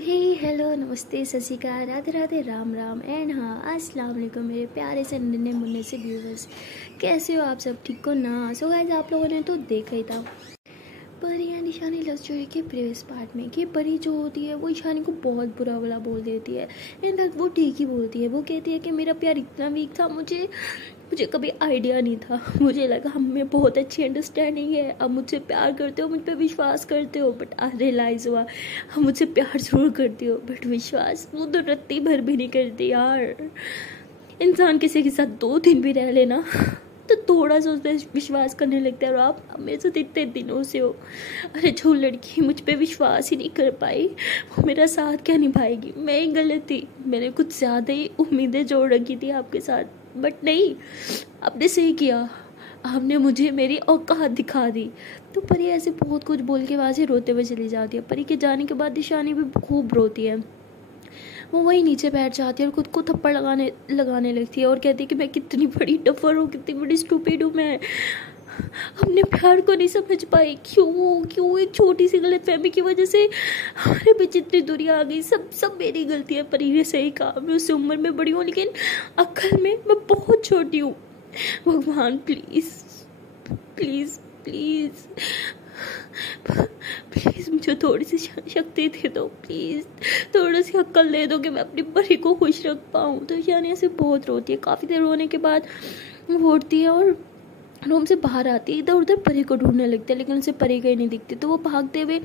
हे hello नमस्ते सत श्री अकाल राधे राधे राम राम एंड हाँ अस्सलाम वालेकुम मेरे प्यारे से नन्हे मुन्ने से व्यूवर्स। कैसे हो आप सब? ठीक हो ना? सो गाइस आप लोगों ने तो देखा ही था परी एंड ईशानी लव स्टोरी के प्रीवियस पार्ट में कि परी जो होती है वो ईशानी को बहुत बुरा भला बोल देती है। इनफैक्ट वो ठीक ही बोलती है। वो कहती है कि मेरा प्यार इतना वीक था, मुझे मुझे कभी आइडिया नहीं था। मुझे लगा हम में बहुत अच्छी अंडरस्टैंडिंग है, अब मुझसे प्यार करते हो, मुझ पर विश्वास करते हो, बट आज रियलाइज़ हुआ हम मुझसे प्यार जरूर करते हो बट विश्वास वो तो रत्ती भर भी नहीं करती यार। इंसान किसी के साथ 2 दिन भी रह लेना तो थोड़ा सा उस पर विश्वास करने लगता है। और आप मेरे साथ इतने दिनों से हो। अरे जो लड़की मुझ पे विश्वास ही नहीं कर पाई वो मेरा साथ क्या निभाएगी? मैं ही गलत थी, मैंने कुछ ज़्यादा ही उम्मीदें जोड़ रखी थी आपके साथ, बट नहीं, आपने सही किया, आपने मुझे मेरी औकात दिखा दी। तो परी ऐसे बहुत कुछ बोल के वहाँ से रोते हुए चली जाती है। परी के जाने के बाद ईशानी भी खूब रोती है। वो वहीं नीचे बैठ जाती है और खुद को थप्पड़ लगाने लगती है और कहती है कि मैं कितनी बड़ी डफर हूँ, कितनी बड़ी स्टूपिड हूँ, मैं अपने प्यार को नहीं समझ पाई। क्यों एक छोटी सी गलतफहमी की वजह से हमारे बीच इतनी दूरी आ गई। सब मेरी गलती है। परी ने सही कहा, मैं उससे उम्र में बड़ी हूँ लेकिन अक्ल में मैं बहुत छोटी हूँ। भगवान प्लीज़ प्लीज़ प्लीज़ प्लीज़ मुझे थोड़ी सी शक्ति दे दो, प्लीज़ थोड़ी सी अक्ल दे दो कि मैं अपनी परी को खुश रख पाऊँ। तो यानी ऐसे बहुत रोती है। काफ़ी देर रोने के बाद वो उठती है और रूम से बाहर आती है। इधर उधर परी को ढूंढने लगती है लेकिन उसे परी कहीं नहीं दिखती। तो वो भागते हुए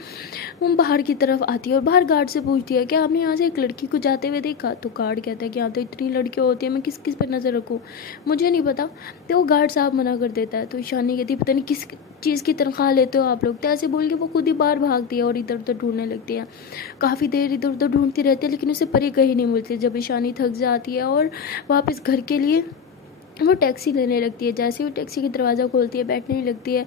वो बाहर की तरफ आती है और बाहर गार्ड से पूछती है क्या आपने यहाँ से एक लड़की को जाते हुए देखा? तो गार्ड कहता है कि यहाँ तो इतनी लड़कियाँ होती हैं, मैं किस किस पर नज़र रखूँ, मुझे नहीं पता। तो वो गार्ड साहब मना कर देता है। तो ईशानी कहती है पता नहीं किस चीज़ की तनख्वाह लेते हो आप लोग? तो ऐसे बोल के वो खुद ही बाहर भागती है और इधर उधर ढूंढने लगती है। काफ़ी देर इधर उधर ढूंढती रहती है लेकिन उसे परी कहीं नहीं मिलती। जब ईशानी थक जाती है और वापस घर के लिए वो टैक्सी लेने लगती है, जैसे वो टैक्सी का दरवाज़ा खोलती है, बैठने लगती है,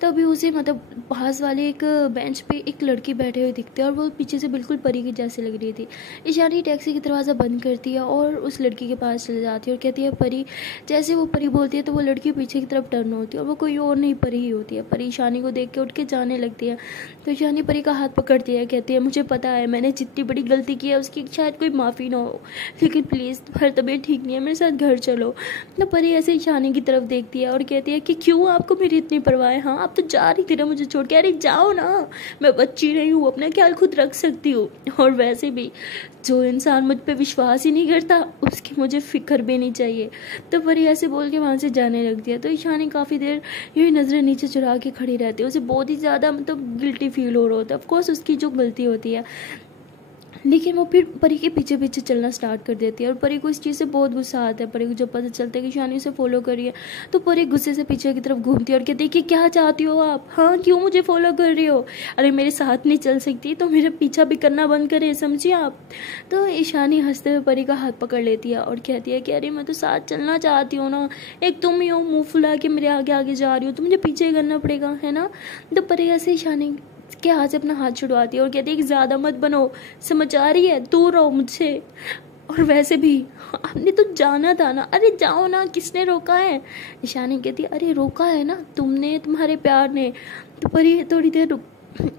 तभी उसे पास वाले एक बेंच पे एक लड़की बैठे हुए दिखती है और वो पीछे से बिल्कुल परी की जैसे लग रही थी। ईशानी टैक्सी का दरवाज़ा बंद करती है और उस लड़की के पास चले जाती है और कहती है परी। जैसे वो परी बोलती है तो वो लड़की पीछे की तरफ टर्न होती है और वो कोई और नहीं परी ही होती है। परी ईशानी को देख के उठ के जाने लगती है। तो ईशानी परी का हाथ पकड़ती है, कहती है मुझे पता है मैंने जितनी बड़ी गलती की है उसकी शायद कोई माफ़ी ना हो, लेकिन प्लीज़ तुम्हारी तबीयत ठीक नहीं है, मेरे साथ घर चलो। तो परी ऐसे ईशानी की तरफ देखती है और कहती है कि क्यों आपको मेरी इतनी परवाह है? हाँ आप तो जा रही थी ना मुझे छोड़ के। अरे जाओ ना, मैं बच्ची नहीं हूँ, अपना ख्याल खुद रख सकती हूँ। और वैसे भी जो इंसान मुझ पे विश्वास ही नहीं करता उसकी मुझे फिक्र भी नहीं चाहिए। तो परी ऐसे बोल के वहाँ से जाने लगती है। तो ईशानी काफ़ी देर यूँ नज़रें नीचे चुरा के खड़ी रहती है। उसे बहुत ही ज़्यादा गिल्टी फील हो रहा होता है। ऑफकोर्स उसकी जो गलती होती है, लेकिन वो फिर परी के पीछे पीछे चलना स्टार्ट कर देती है और परी को इस चीज़ से बहुत गुस्सा आता है। परी को जब पता चलता है कि ईशानी उसे फॉलो कर रही है तो परी गुस्से से पीछे की तरफ घूमती है और कहती है कि क्या चाहती हो आप? हाँ क्यों मुझे फॉलो कर रही हो? अरे मेरे साथ नहीं चल सकती तो मेरा पीछा भी करना बंद करे, समझिए आप। तो ईशानी हंसते हुए परी का हाथ पकड़ लेती है और कहती है कि अरे मैं तो साथ चलना चाहती हूँ ना, एक तुम ही हो मुँह फुला के मेरे आगे आगे जा रही हो तो मुझे पीछे करना पड़ेगा, है ना? तो परी ऐसे ईशानी के हाथ से अपना हाथ छुड़वाती है और कहती है कि ज़्यादा मत बनो, समझ आ रही है, दूर रहो मुझसे। और वैसे भी आपने तो जाना था ना, अरे जाओ ना, किसने रोका है? ईशानी कहती है अरे रोका है ना तुमने, तुम्हारे प्यार ने। तो परी थोड़ी देर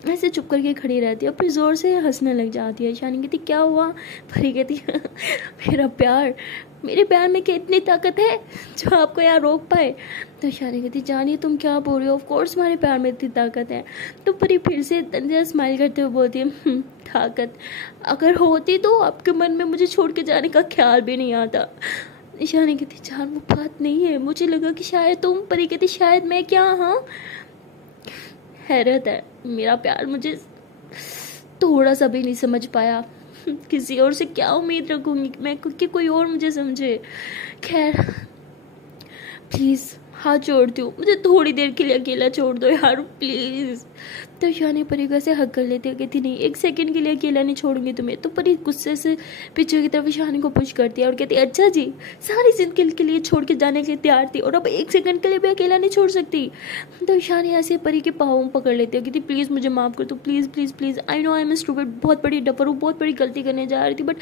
ऐसे चुप करके खड़ी रहती है और फिर ज़ोर से हंसने लग जाती है। ईशानी कहती क्या हुआ? परी कहती मेरा प्यार, मेरे प्यार में क्या इतनी ताकत है जो आपको यहाँ रोक पाए? तो ईशानी कहती जानिए तुम क्या बोल रही हो, ऑफ कोर्स तुम्हारे प्यार में इतनी ताकत है। तो परी फिर से स्माइल करते हुए बोलती है ताकत अगर होती तो आपके मन में मुझे छोड़ के जाने का ख्याल भी नहीं आता। ईशानी कहती जान वो बात नहीं है, मुझे लगा कि शायद तुम। परी कहती शायद मैं क्या? हाँ हैरत है, मेरा प्यार मुझे थोड़ा सा भी नहीं समझ पाया, किसी और से क्या उम्मीद रखूंगी मैं कि कोई और मुझे समझे। खैर प्लीज़ हाथ जोड़ती हूँ, मुझे थोड़ी देर के लिए अकेला छोड़ दो यार प्लीज़। तो ईशानी परी को ऐसे हक कर लेती है, कहती नहीं एक सेकंड के लिए अकेला नहीं छोड़ूंगी तुम्हें। तो परी गुस्से से पीछे की तरफ ईशानी को पुश करती है और कहती है अच्छा जी, सारी जिंदगी के लिए छोड़ के जाने के लिए तैयार थी और अब एक सेकंड के लिए भी अकेला नहीं छोड़ सकती। तो ईशानी ऐसे परी के पाँव पकड़ लेती है, कहती प्लीज़ मुझे माफ़ कर दो, please please please, I know I am stupid, बहुत बड़ी डफर हूँ, बहुत बड़ी गलती करने जा रही थी, but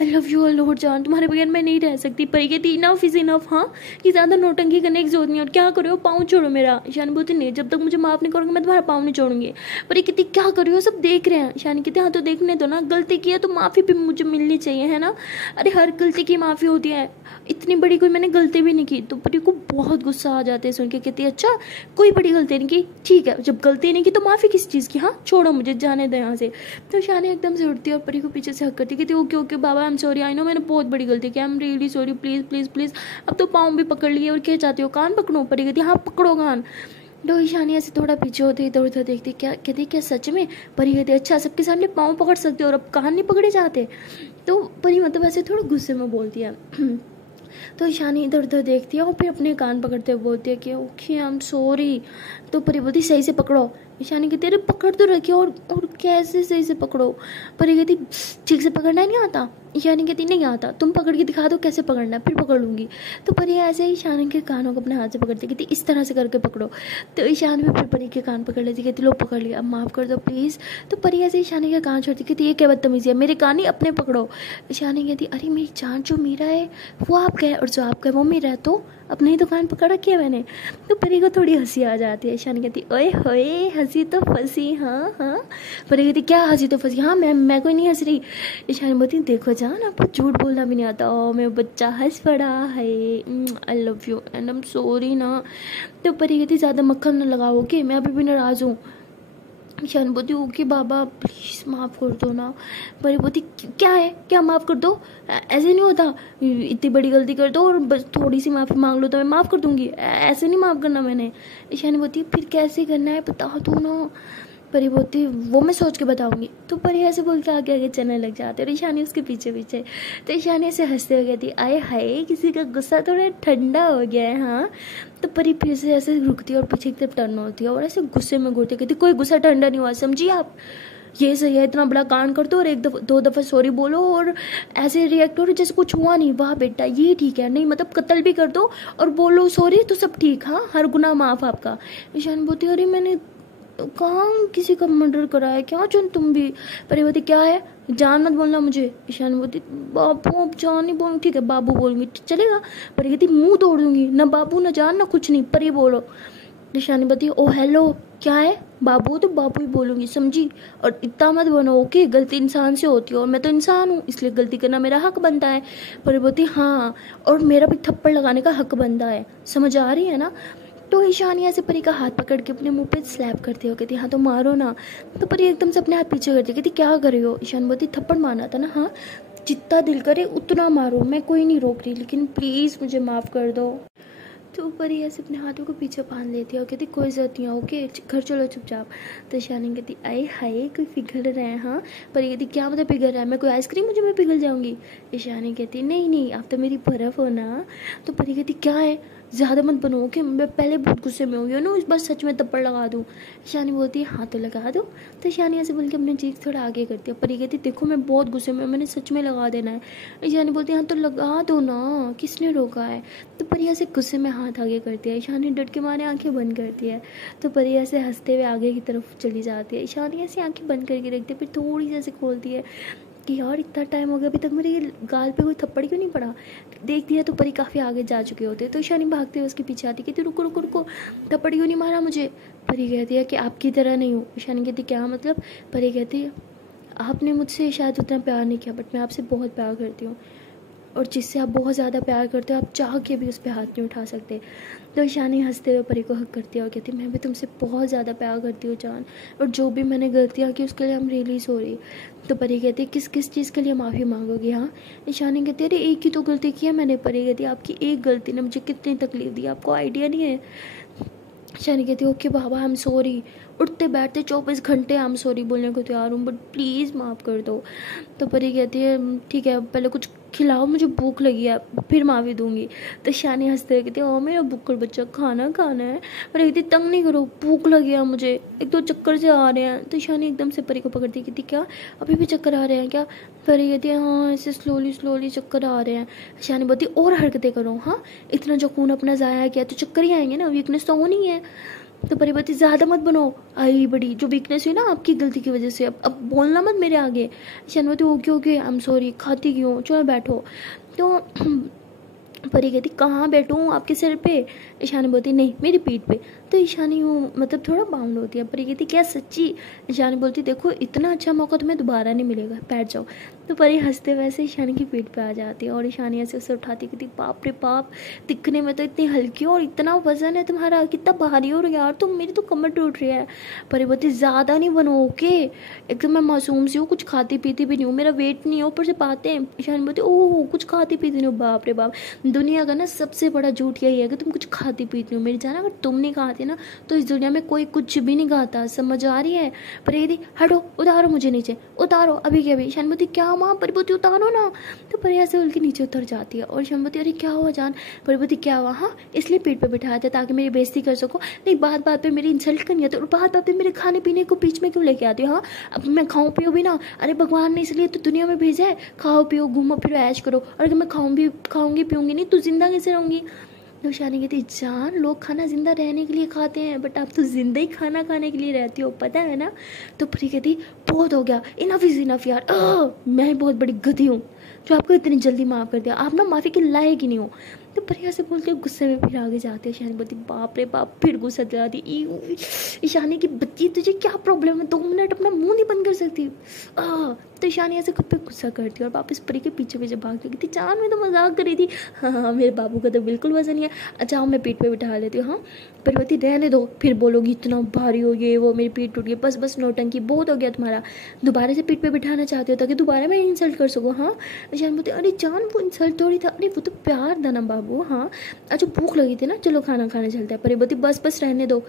I love you a lot जान, तुम्हारे बगैर मैं नहीं रह सकती। परी कहती इनफ इज इनफ, हाँ कि ज़्यादा नौटंकी करने की जरूरत नहीं। और क्या करो, पाँव छोड़ो मेरा। ईशानी बोलती नहीं, जब तक मुझे माफ़ नहीं करोगे मैं तुम्हारा पाँव नहीं छोड़ूंगी। परी कहती क्या कर रही हो, सब देख रहे हैं। ईशानी कहती हाँ तो देखने दो ना, गलती की है तो माफ़ी भी मुझे मिलनी चाहिए है ना। अरे हर गलती की माफ़ी होती है, इतनी बड़ी कोई मैंने गलती भी नहीं की। तो परी को बहुत गुस्सा आ जाते हैं सुन के। कहती है अच्छा कोई बड़ी गलती नहीं की, ठीक है जब गलती नहीं की तो माफ़ी किस चीज़ की, हाँ छोड़ो मुझे, जाने दो यहाँ से। तो ईशानी एकदम से उठती है और परी को पीछे से हक करती है। कहती okay okay Baba I am sorry, I know मैंने बहुत बड़ी गलती की, I am really sorry, please please please. अब तो पाँव भी पकड़ लिए और क्या चाहती हो, कान पकड़ो। परी कहती हाँ पकड़ो कान। तो ईशानी ऐसे थोड़ा पीछे होती इधर उधर देखती, क्या कहती क्या सच में। परी कहती अच्छा सबके सामने पाँव पकड़ सकते हो और अब कान नहीं पकड़े जाते। तो परी मतलब ऐसे थोड़ा गुस्से में बोलती है। तो ईशानी इधर उधर देखती है और फिर अपने कान पकड़ते हुए बोलती है कि ओके आई एम सॉरी। तो परी बोलती सही से पकड़ो। ईशानी कहती अरे पकड़ तो रखिए और कैसे सही से पकड़ो। परी कहती ठीक से पकड़ना नहीं आता। ईशानी कहती नहीं आता, तुम पकड़ के दिखा दो कैसे पकड़ना है फिर पकड़ लूँगी। तो परी ऐसे ही ईशानी के कानों को अपने हाथ से पकड़ती, कहती इस तरह से करके पकड़ो। तो ईशानी भी फिर परी के कान पकड़ लेती, कहती लो पकड़ लिया, अब माफ़ कर दो प्लीज़। तो परी ऐसे ईशानी के कान छोड़ती, कहती ये क्या बदतमीज़ी है, मेरे कान ही अपने पकड़ो। ईशानी कहती अरे मेरी जान जो मीरा है वो आपका है और जो आपका है वो मेरा है, तो अपनी ही दुकान पकड़ रखी है मैंने। तो परी को थोड़ी हंसी आ जाती है। ईशानी कहती ओए होए हंसी तो फंसी, हाँ हाँ। परी कहती क्या हंसी तो फंसी, हाँ मैं कोई नहीं हंस रही। ईशानी बोलती देखो जान आपको झूठ बोलना भी नहीं आता। ओ मेरा बच्चा हंस पड़ा है, आई love you and I am sorry ना। तो परी कहती ज़्यादा मक्खन न लगाओ ओके, मैं अभी भी नाराज़ हूँ। ईशानी बोलती ओके बाबा प्लीज़ माफ़ कर दो ना। परी बोलती क्या है, क्या माफ़ कर दो, ऐसे नहीं होता, इतनी बड़ी गलती कर दो और बस थोड़ी सी माफ़ी मांग लो तो मैं माफ़ कर दूंगी, ऐसे नहीं माफ़ करना मैंने। ईशानी बोलती फिर कैसे करना है बता दो ना। परी बोलती वो मैं सोच के बताऊंगी। तो परी ऐसे बोल के आगे आगे चलने लग जाते और ईशानी उसके पीछे पीछे। तो ईशानी ऐसे हंसते हुए कहती आए हाय किसी का गुस्सा थोड़ा ठंडा हो गया है, हाँ। तो परी फिर से ऐसे रुकती है और पीछे की तरफ टर्न होती है और ऐसे गुस्से में घूरती कहती कोई गुस्सा ठंडा नहीं हुआ, समझिए आप। ये सही है, इतना बड़ा कांड कर दो और एक दफा दो दफ़ा सॉरी बोलो और ऐसे रिएक्ट हो रहे जैसे कुछ हुआ नहीं। वाह बेटा ये ठीक है, नहीं मतलब कत्ल भी कर दो और बोलो सॉरी तो सब ठीक, हाँ हर गुनाह माफ़ आपका। ईशान बोलती अरे मैंने कहाँ किसी का मर्डर करा है, क्या चुन तुम भी। परी बोलती क्या है, जान मत बोलना मुझे। ईशान बोलती बाबू अब जान नहीं बोलूँ, ठीक है बाबू बोलूँगी चलेगा। परी कहती मुंह तोड़ दूंगी, ना बाबू ना जान ना कुछ नहीं, परी बोलो। ईशानी बोलती ओ हेलो क्या है, बाबू तो बाबू ही बोलूँगी समझी, और इतना मत बनो ओके, गलती इंसान से होती है और मैं तो इंसान हूँ इसलिए गलती करना मेरा हक बनता है। परी बोलती हाँ और मेरा भी थप्पड़ लगाने का हक बनता है, समझ आ रही है ना। तो ईशानी ऐसे परी का हाथ पकड़ के अपने मुंह पे स्लैप करती हो, कहती हाँ तो मारो ना। तो परी एकदम से अपने हाथ पीछे करती, कहती क्या कर रही हो। ईशान बोलती थप्पड़ मारना था ना, हाँ जितना दिल करे उतना मारो, मैं कोई नहीं रोक रही लेकिन प्लीज़ मुझे माफ़ कर दो। तो परी ऐसे अपने हाथों को पीछे बांध लेती है और कहती कोई ज़रूरत नहीं है ओके घर चलो चुपचाप। तो ईशानी कहती आए हाय कोई पिघल रहा है, हाँ। परी कहती क्या मतलब पिघल रहा है, मैं कोई आइसक्रीम मुझे मैं पिघल जाऊंगी। ईशानी कहती नहीं नहीं आप तो मेरी बर्फ़ हो ना। तो परी कहती क्या है ज़्यादा मत बनो कि मैं पहले बहुत गुस्से में हुई हूँ ना, इस बार सच में थप्पड़ लगा दूँ। ईशानी बोलती है हाँ तो लगा दो। तो ईशानी ऐसे बोल के अपनी चीख थोड़ा आगे करती है। परी कहती देखो मैं बहुत गुस्से में, मैंने सच में लगा देना है। ईशानी बोलती है हाँ तो लगा दो ना, किसने रोका है। तो परी ऐसे गुस्से में हाथ आगे करती है। ईशानी डट के मारे आंखें बंद करती है। तो परी ऐसे हंसते हुए आगे की तरफ चली जाती है। ईशानी ऐसे आंखें बंद करके रखती है, फिर थोड़ी सी ऐसे खोलती है कि यार इतना टाइम हो गया अभी तक मेरे गाल पे कोई थप्पड़ क्यों नहीं पड़ा। देखती है तो परी काफ़ी आगे जा चुके होते हैं। तो ईशानी भागते हुए उसके पीछे आती, कहती रुको रुको रुको थप्पड़ क्यों नहीं मारा मुझे। परी कहती है कि आपकी तरह नहीं हूँ। ईशानी कहती क्या मतलब। परी कहती है आपने मुझसे शायद उतना प्यार नहीं किया बट मैं आपसे बहुत प्यार करती हूँ, और जिससे आप बहुत ज़्यादा प्यार करते हो आप चाह के भी उस पर हाथ नहीं उठा सकते। तो ईशानी हंसते हुए परी को हक करती है और कहती मैं भी तुमसे बहुत ज़्यादा प्यार करती हूँ जान, और जो भी मैंने गलतियाँ की उसके लिए हम रियली सॉरी। तो परी कहती है किस किस चीज़ के लिए माफ़ी मांगोगी, हाँ। ईशानी कहती है अरे एक ही तो गलती की है मैंने। परी कहती है आपकी एक गलती ने मुझे कितनी तकलीफ दी आपको आइडिया नहीं है। ईशानी कहती है okay Baba I am sorry. उठते बैठते 24 घंटे आई एम सॉरी बोलने को तैयार हूँ बट प्लीज़ माफ़ कर दो। तो परी कहती है ठीक है पहले कुछ खिलाओ मुझे भूख लगी है फिर माफ़ी दूंगी। तो ईशानी हंसते हुए कहती है ओ मेरा भूखड़ बच्चा खाना खाना है। और कहती तंग नहीं करो भूख लगी है मुझे, एक दो चक्कर से आ रहे हैं। तो ईशानी एकदम से परी को पकड़ती कहती क्या अभी भी चक्कर आ रहे हैं क्या। परी कहती है हाँ ऐसे स्लोली स्लोली चक्कर आ रहे हैं। ईशानी बोलती और हरकतें करो, हाँ इतना जो खून अपना ज़ाया किया तो चक्कर ही आएंगे ना, वीकनेस तो होनी है। तो परी बोलती ज़्यादा मत बनो, आई बड़ी जो वीकनेस हुई ना आपकी गलती की वजह से, अब बोलना मत मेरे आगे। ईशान बोलती okay okay I am sorry, खाती क्यों, चलो बैठो। तो परी कहती कहाँ बैठूँ, आपके सिर पे? ईशानी बोलती नहीं मेरी पीठ पे। तो ईशानी मतलब थोड़ा बाउंड होती है। परी कहती क्या सच्ची? ईशानी बोलती देखो इतना अच्छा मौका तुम्हें दोबारा नहीं मिलेगा, बैठ जाओ। तो परी हंसते वैसे ईशानी की पीठ पे आ जाती है और ईशानी ऐसे उसे उठाती, कहती बाप रे बाप, दिखने में तो इतनी हल्की हो और इतना वजन है तुम्हारा, कितना भारी हो यार तुम, मेरी तो कमर टूट रही है। परी बोलती ज़्यादा नहीं बनो ओके, एकदम मैं मासूम सी हूँ, कुछ खाती पीती भी नहीं हूँ, मेरा वेट नहीं है, ऊपर से बातें। ईशानी बोलती ओह कुछ खाती पीती नहीं हो, बाप रे बाप, दुनिया का ना सबसे बड़ा झूठ यही है कि तुम कुछ खाती पीती हो। मेरी जान अगर तुम नहीं खाती ना तो इस दुनिया में कोई कुछ भी नहीं खाता, समझ आ रही है? परी कहती हटो, उतारो मुझे नीचे, उतारो अभी के अभी। ईशान बोलती क्या माँ? परी बोलती उतारो ना। तो परी ऐसे उनके नीचे उतर जाती है और ईशान बोलती अरे क्या हुआ जान? परी बोलती क्या हुआ? हाँ इसलिए पीठ पे बिठाया था ताकि मेरी बेइज्जती कर सको, नहीं बात बात पे मेरी इंसल्ट करनी है तो बात बात पे मेरे खाने पीने को बीच में क्यों लेके आती हो? हाँ अब मैं खाऊं पियो भी ना, अरे भगवान ने इसलिए तो दुनिया में भेजा है, खाओ पियो घूमो फिरो ऐश करो, और अगर मैं खाऊंगी पीऊंगी नहीं तो जिंदा कैसे रहूंगी? तो ईशानी कहती जान लोग खाना जिंदा रहने के लिए खाते हैं बट आप तो जिंदा ही खाना खाने के लिए रहती हो, पता है ना? तो परी कहती बहुत हो गया, इनफ इज इनफ यार, मैं बहुत बड़ी गधी हूँ जो आपको इतनी जल्दी माफ़ कर दिया, आप ना माफ़ी के लायक ही नहीं हो। तो परिया से बोलते गुस्से में फिर आगे जाते हैं। ईशानी बोलती बाप रे बाप, फिर गुस्सा दिलाती, ईशानी की बच्ची तुझे क्या प्रॉब्लम है, 2 मिनट अपना मुंह नहीं बंद कर सकती? तो ईशानी ऐसे खुद पे गुस्सा करती और वापस परी के पीछे पीछे भाग गई थी। चांद में तो मजाक करी थी, हाँ मेरे बाबू का तो बिल्कुल वजन नहीं है, अच्छा मैं पीठ पे बिठा लेती हूँ। हाँ परी बोलती रहने दो, फिर बोलोगी इतना भारी हो ये वो, मेरी पीठ टूट गई, बस बस नौटंकी बहुत हो गया तुम्हारा, दोबारा से पीठ पे बिठाना चाहते हो ताकि दोबारा मैं इंसल्ट कर सकूँ? हाँ ईशान बोलते अरे जान वो इंसल्ट थोड़ी था, अरे वो तो प्यार था ना बाबू। हाँ अच्छा भूख लगी थी ना, चलो खाना खाने चलता है। परी बोलती बस बस रहने दो,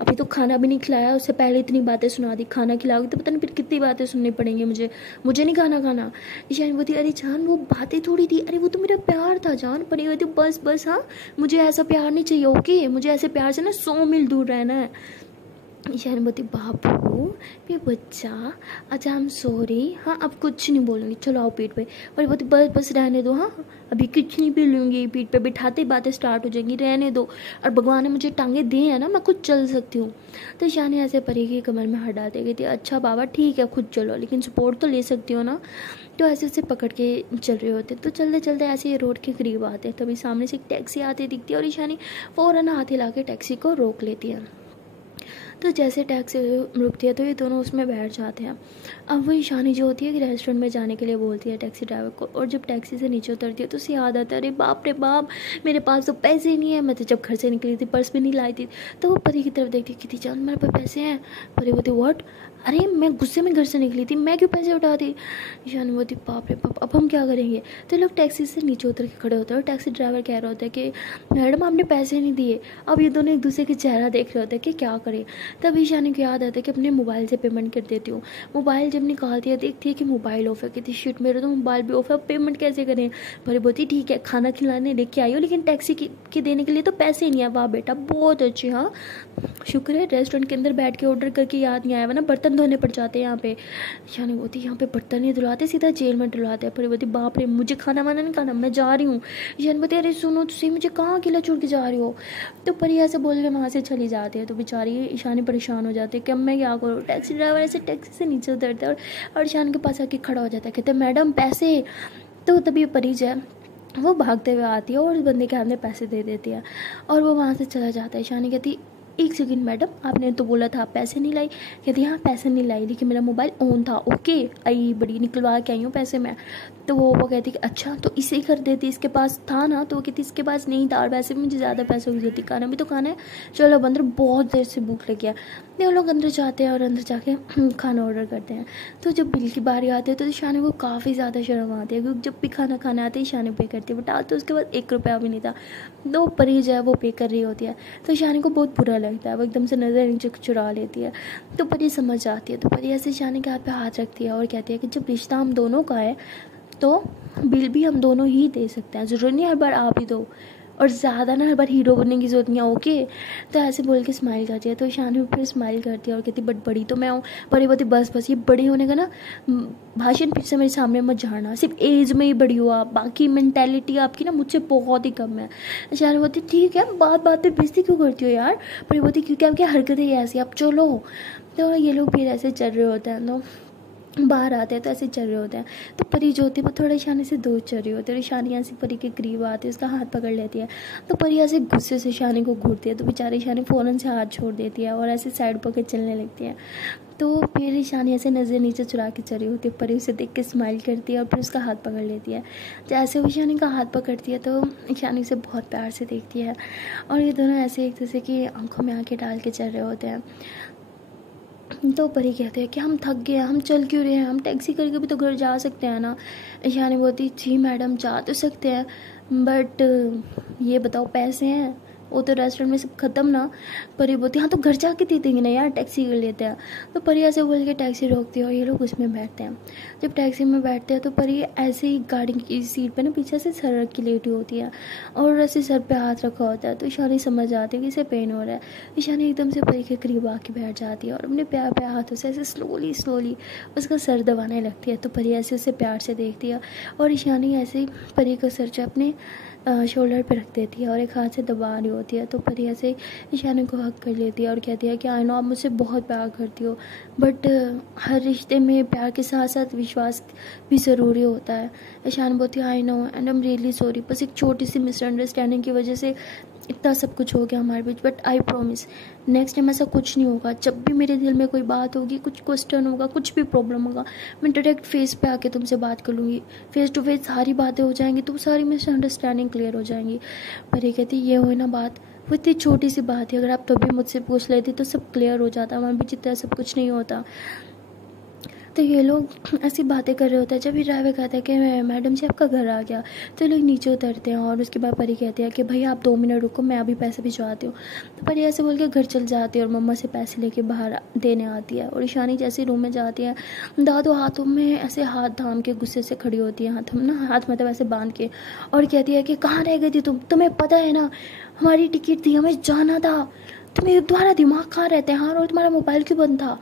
अभी तो खाना भी नहीं खिलाया, उससे पहले इतनी बातें सुना दी, खाना खिलाओगी तो पता नहीं फिर कितनी बातें सुननी पड़ेंगी मुझे नहीं खाना। ईशानी बोलती अरे जान वो बातें थोड़ी थी, अरे वो तो मेरा प्यार था जान। परी बोलती बस बस, हाँ मुझे ऐसा प्यार नहीं चाहिए ओके, मुझे ऐसे प्यार से ना 100 मील दूर रहना है। ईशानी बोलती बाबू ये बच्चा, अच्छा आई एम सॉरी, हाँ अब कुछ नहीं बोलूँगी, चलो आओ पीठ पे। और बोलती बस बस रहने दो, हाँ अभी कुछ नहीं भी लूँगी, पीठ पे बिठाते ही बातें स्टार्ट हो जाएंगी, रहने दो, और भगवान ने मुझे टांगे दिए हैं ना, मैं खुद चल सकती हूँ। तो ईशानी ऐसे परी की कमर में हाथ डालते गई थी, अच्छा बाबा ठीक है खुद चलो लेकिन सपोर्ट तो ले सकती हो ना। तो ऐसे उसे पकड़ के चल रहे होते, तो चलते चलते ऐसे ये रोड के करीब आते हैं, तभी सामने से एक टैक्सी आती दिखती है और ईशानी फ़ौरन हाथ हिला के टैक्सी को रोक लेती है। तो जैसे टैक्सी रुकती है तो ये दोनों उसमें बैठ जाते हैं। अब वो ईशानी जो होती है कि रेस्टोरेंट में जाने के लिए बोलती है टैक्सी ड्राइवर को, और जब टैक्सी से नीचे उतरती है तो उसे याद आता है अरे बाप रे बाप, मेरे पास तो पैसे ही नहीं है, मैं तो जब घर से निकली थी पर्स भी नहीं लाई थी। तो वो परी की तरफ देखती कितनी जान मेरे पास पैसे हैं? परी बोलती व्हाट, अरे मैं गुस्से में घर से निकली थी, मैं क्यों पैसे उठाती? ईशानी बोलती बाप रे बाप अब हम क्या करेंगे? तो लोग टैक्सी से नीचे उतर के खड़े होते हैं और टैक्सी ड्राइवर कह रहा होता है कि मैडम आपने पैसे नहीं दिए। अब ये दोनों एक दूसरे के चेहरा देख रहे होते हैं कि क्या करें। तब ईशानी को याद आता है कि अपने मोबाइल से पेमेंट कर देती हूँ। मोबाइल जब निकालती है देखती है कि मोबाइल ऑफ है, कहती शिट मेरा तो मोबाइल भी ऑफ है, अब पेमेंट कैसे करें? परी बोलती ठीक है खाना खिलाने लेके आई हो लेकिन टैक्सी के देने के लिए तो पैसे नहीं है। वाह बेटा बहुत अच्छी, हाँ शुक्र है रेस्टोरेंट के अंदर बैठ के ऑर्डर करके याद नहीं आया, वरना बर्तन धोने पड़ जाते हैं यहाँ पे। ईशानी बोलती यहाँ पे बर्तन नहीं धुलाते, सीधा जेल में धुलाते हैं। परी बोलती बाप रे मुझे खाना वाना नहीं खाना, मैं जा रही हूँ। ईशानी बोलती अरे सुनो तुझे, मुझे कहाँ अकेला छोड़ के जा रही हो? तो परी ऐसे बोल के वहाँ से चली जाती है। तो बेचारी ईशानी परेशान हो जाती है कि अब मैं क्या करूँ। टैक्सी ड्राइवर ऐसे टैक्सी से नीचे उतरता है और ईशान के पास आके खड़ा हो जाता है, कहते हैं मैडम पैसे। तो तभी परी जो है वो भागते हुए आती है और उस बंदे के हाथ में पैसे दे देती है और वो वहाँ से चला जाता है। ईशानी कहती एक सेकंड मैडम आपने तो बोला था आप पैसे नहीं लाई। कहती हाँ पैसे नहीं लाई लेकिन मेरा मोबाइल ऑन था। ओके आई बड़ी निकलवा के आई हूँ पैसे मैं। तो वो कहती कि अच्छा तो इसे ही कर देती, इसके पास था ना। तो वो कहती इसके पास नहीं था और वैसे भी मुझे ज़्यादा पैसों की जरूरत थी, खाना भी तो खाना है, चलो अंदर बहुत देर से भूख लग गया। वो लोग अंदर जाते हैं और अंदर जाके खाना ऑर्डर करते हैं। तो जब बिल की बारी आती है तो ईशानी को काफ़ी ज़्यादा शर्म आती है क्योंकि जब भी खाना खाना आते है ईशानी पे करती है, बट आज तो उसके बाद 1 रुपया भी नहीं था। तो परी जो है वो पे कर रही होती है तो ईशानी को बहुत बुरा लगता है, वो एकदम से नज़र नीचे चुरा लेती है। तो परी समझ आती है, तो परी ऐसे ईशानी के हाथ पे हाथ रखती है और कहती है कि जब रिश्ता हम दोनों का है तो बिल भी हम दोनों ही दे सकते हैं, ज़रूरी नहीं हर बार आप ही दो। और ज़्यादा ना हर बार हीरो बनने की जरूरत नहीं है, ओके। तो ऐसे बोल के स्माइल करती है। तो ईशानी फिर स्माइल करती है और कहती बट बड़ी तो मैं हूँ। परी बोलती बस बस, ये बड़ी होने का ना भाषण फिर से मेरे सामने मत झाड़ना, सिर्फ एज में ही बड़ी हो आप, बाकी मेंटेलिटी आपकी ना मुझसे बहुत ही कम है। ईशानी बोलती ठीक है, बात बात पे बेइज्जती क्यों करती हो यार। परी बोलती क्योंकि आपकी हरकतें ऐसी, आप चलो। तो ये लोग फिर ऐसे चल रहे होते हैं, तो बाहर आते हैं तो ऐसे चल रहे होते हैं। तो परी जो होती है वो थोड़ा ईशानी से दूर चल रही होती है और ईशानी ऐसे परी के करीब आती है, उसका हाथ पकड़ लेती है। तो परी ऐसे गुस्से से ईशानी को घूरती है, तो बेचारी ईशानी फ़ौरन से हाथ छोड़ देती है और ऐसे साइड पकड़ चलने लगती है। तो फिर ईशानी ऐसे नज़र नीचे चुरा के चल रही होती है, परी उसे देख के स्माइल करती है और फिर उसका हाथ पकड़ लेती है। जैसे वो ईशानी का हाथ पकड़ती है तो ईशानी उसे बहुत प्यार से देखती है और ये दोनों ऐसे एक दूसरे की आंखों में आंखें डाल के चल रहे होते हैं। तो परी कहते हैं कि हम थक गए, हम चल क्यों रहे हैं, हम टैक्सी करके भी तो घर जा सकते हैं ना। ईशानी बोलती जी मैडम जा तो सकते हैं, बट ये बताओ पैसे हैं, वो तो रेस्टोरेंट में सब खत्म ना। परी बोलती हाँ तो घर जाके दे देंगे ना यार, टैक्सी कर लेते हैं। तो परी ऐसे बोल के टैक्सी रोकती है और ये लोग उसमें बैठते हैं। जब टैक्सी में बैठते हैं तो परी ऐसे ही गाड़ी की सीट पे ना पीछे से सर रख के लेटी होती है और ऐसे सर पे हाथ रखा होता है। तो ईशानी समझ जाती है कि इसे पेन हो रहा है। ईशानी एकदम से परी के करीब आके बैठ जाती है और अपने प्यार प्यार हाथों से ऐसे स्लोली स्लोली उसका सर दबाने लगती है। तो परी ऐसे उसे प्यार से देखती है और ईशानी ऐसे ही परी का सर जो अपने शोल्डर पे रख देती है और एक हाथ से दबा रही होती है। तो परी ऐसे ईशानी को हक कर लेती है और कहती है कि आई नो आप मुझसे बहुत प्यार करती हो, बट हर रिश्ते में प्यार के साथ साथ विश्वास भी ज़रूरी होता है। ईशानी बोलती है I know and I am really sorry, बस एक छोटी सी मिसअंडरस्टैंडिंग की वजह से इतना सब कुछ हो गया हमारे बीच, but I promise next time ऐसा कुछ नहीं होगा। जब भी मेरे दिल में कोई बात होगी, कुछ क्वेश्चन होगा, कुछ भी प्रॉब्लम होगा, मैं डायरेक्ट फेस पे आके तुमसे बात कर लूँगी, फेस टू फेस सारी बातें हो जाएंगी, तो सारी मिसअंडरस्टैंडिंग क्लियर हो जाएंगी। पर ये कहती ये हुई ना बात, वो इतनी छोटी सी बात है, अगर आप तभी मुझसे पूछ लेती तो सब क्लियर हो जाता, वहाँ भी जितना सब कुछ नहीं होता। तो ये लोग ऐसी बातें कर रहे होते हैं। जब भी ड्राइवर कहता है कि मैडम जी आपका घर आ गया, तो लोग नीचे उतरते हैं और उसके बाद परी कहते हैं कि भैया आप 2 मिनट रुको, मैं अभी पैसे भिजवाती हूँ। तो परी ऐसे बोल के घर चल जाती है और मम्मा से पैसे लेके बाहर देने आती है। और ईशानी जैसे रूम में जाती है, दादू हाथों में ऐसे हाथ थाम के गुस्से से खड़ी होती है, हाथ मतलब ऐसे बांध के, और कहती है कि कहाँ रह गई थी तुम, तुम्हें पता है ना हमारी टिकट थी, हमें जाना था, तुम्हें तुम्हारा दिमाग कहाँ रहता है, हाँ, और तुम्हारा मोबाइल क्यों बंद था।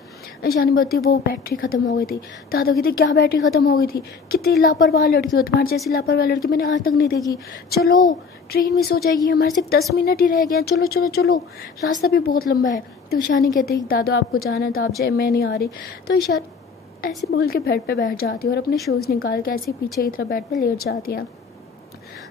ईशानी बोलती वो बैटरी ख़त्म हो गई थी। दादा कहती क्या बैटरी ख़त्म हो गई थी, कितनी लापरवाह लड़की हो, तुम्हारे जैसी लापरवाह लड़की मैंने आज तक नहीं देखी। चलो ट्रेन मिस हो जाएगी, हमारे सिर्फ 10 मिनट ही रह गए, चलो चलो चलो, रास्ता भी बहुत लंबा है। तो ईशानी कहती दादा आपको जाना है तो आप जाए, मैं नहीं आ रही। तो ईशानी ऐसे बोल के बेड पे बैठ जाती है और अपने शूज़ निकाल के ऐसे पीछे की तरफ बेड पे लेट जाती है।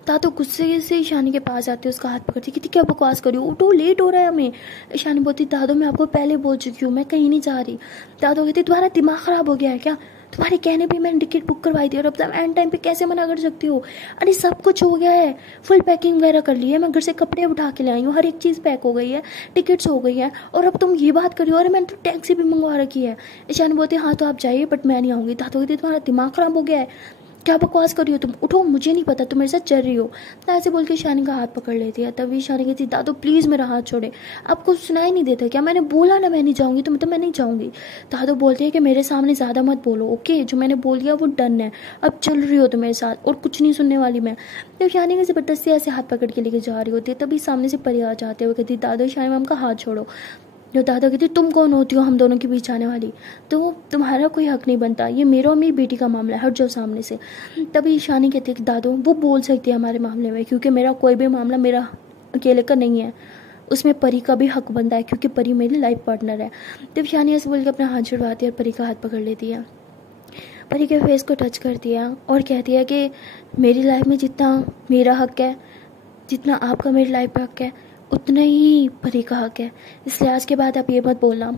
दादू गुस्से से ईशानी के पास आती है, उसका हाथ पकड़ती, कितनी क्या बकवास करी, उठो लेट हो रहा है हमें। ईशानी बोलती दादू मैं आपको पहले बोल चुकी हूँ, मैं कहीं नहीं जा रही। दादू कहती तुम्हारा दिमाग ख़राब हो गया है क्या, तुम्हारे कहने पे मैंने टिकट बुक करवाई थी और अब तक एंड टाइम पे कैसे मना कर सकती हो। अरे सब कुछ हो गया है, फुल पैकिंग वगैरह कर ली है, मैं घर से कपड़े उठा के ले आई हूँ, हर एक चीज़ पैक हो गई है, टिकट्स हो गई है, और अब तुम ये बात कर रही हो, अरे मैंने तो टैक्सी भी मंगवा रखी है। ईशानी बोलती हाँ तो आप जाइए बट मैं नहीं आऊँगी। दादू कहती तुम्हारा दिमाग ख़राब हो गया है, क्या बकवास कर रही हो तुम, उठो, मुझे नहीं पता तुम मेरे साथ चल रही हो। तो ऐसे बोल के ईशानी का हाथ पकड़ लेती है। तभी ईशानी कहती दादू प्लीज़ मेरा हाथ छोड़े, आपको सुनाई नहीं देता क्या, मैंने बोला ना मैं नहीं जाऊँगी, तो मतलब मैं नहीं जाऊँगी। दादू बोलती है कि मेरे सामने ज़्यादा मत बोलो, ओके, जो मैंने बोल दिया वो डन है, अब चल रही हो तुम मेरे साथ और कुछ नहीं सुनने वाली मैं। तो ईशानी की ज़बरदस्ती ऐसे हाथ पकड़ के लेके जा रही होती है, तभी सामने से परी आ जाते हुए कहती दादू ईशानी मैम का हाथ छोड़ो। जो दादा कहती तुम कौन होती हो हम दोनों के बीच आने वाली, तो तुम्हारा कोई हक नहीं बनता, ये मेरा और मेरी बेटी का मामला है, हट जाओ सामने से। तभी ईशानी कहती है कि दादू वो बोल सकती है हमारे मामले में, क्योंकि मेरा कोई भी मामला मेरा अकेले का नहीं है, उसमें परी का भी हक बनता है क्योंकि परी मेरी लाइफ पार्टनर है। तब ईशानी ऐसे बोल के अपना हाथ छुड़वाती है और परी का हाथ पकड़ लेती है, परी के फेस को टच करती है और कहती है कि मेरी लाइफ में जितना मेरा हक है, जितना आपका मेरी लाइफ में हक है, उतना ही परी का हक है, इसलिए आज के बाद आप ये मत बोलना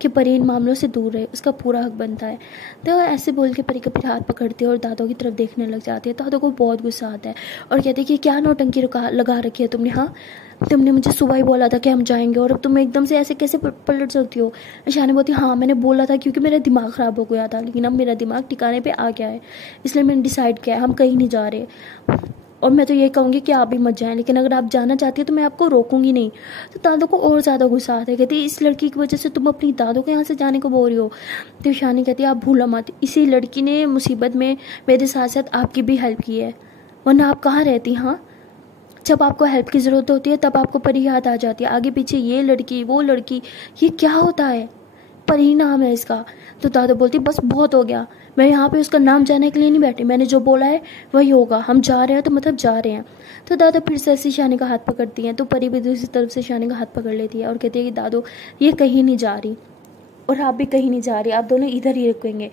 कि परी इन मामलों से दूर रहे, उसका पूरा हक बनता है। तो ऐसे बोल के परी का फिर हाथ पकड़ती है और दादों की तरफ देखने लग जाती है। दादों को बहुत गुस्सा आता है और कहती है कि क्या नौटंकी लगा रखी है तुमने, हाँ तुमने मुझे सुबह ही बोला था कि हम जाएंगे और अब तुम एकदम से ऐसे कैसे पलट सकती हो। ईशानी बोलती हाँ मैंने बोला था क्योंकि मेरा दिमाग ख़राब हो गया था, लेकिन अब मेरा दिमाग ठिकाने पे आ गया है, इसलिए मैंने डिसाइड किया है हम कहीं नहीं जा रहे, और मैं तो ये कहूँगी कि आप भी मत जाएं, लेकिन अगर आप जाना चाहती हो तो मैं आपको रोकूंगी नहीं। तो दादू को और ज़्यादा गुस्सा आता है, कहती इस लड़की की वजह से तुम अपनी दादू के यहाँ से जाने को बोल रही हो। तो ईशानी कहती है आप भूलो मत, इसी लड़की ने मुसीबत में मेरे साथ साथ आपकी भी हेल्प की है, वरना आप कहाँ रहती। हाँ जब आपको हेल्प की ज़रूरत होती है तब आपको परी याद आ जाती है, आगे पीछे ये लड़की वो लड़की, ये क्या होता है, परी नाम है इसका। तो दादा बोलती बस बहुत हो गया, मैं यहाँ पे उसका नाम जानने के लिए नहीं बैठी, मैंने जो बोला है वही होगा, हम जा रहे हैं तो मतलब जा रहे हैं। तो दादा फिर से ऐसी शानी का हाथ पकड़ती हैं, तो परी भी दूसरी तरफ से शानी का हाथ पकड़ लेती है और कहती है कि दादू ये कहीं नहीं जा रही और आप भी कहीं नहीं जा रही, आप दोनों इधर ही रुकेंगे।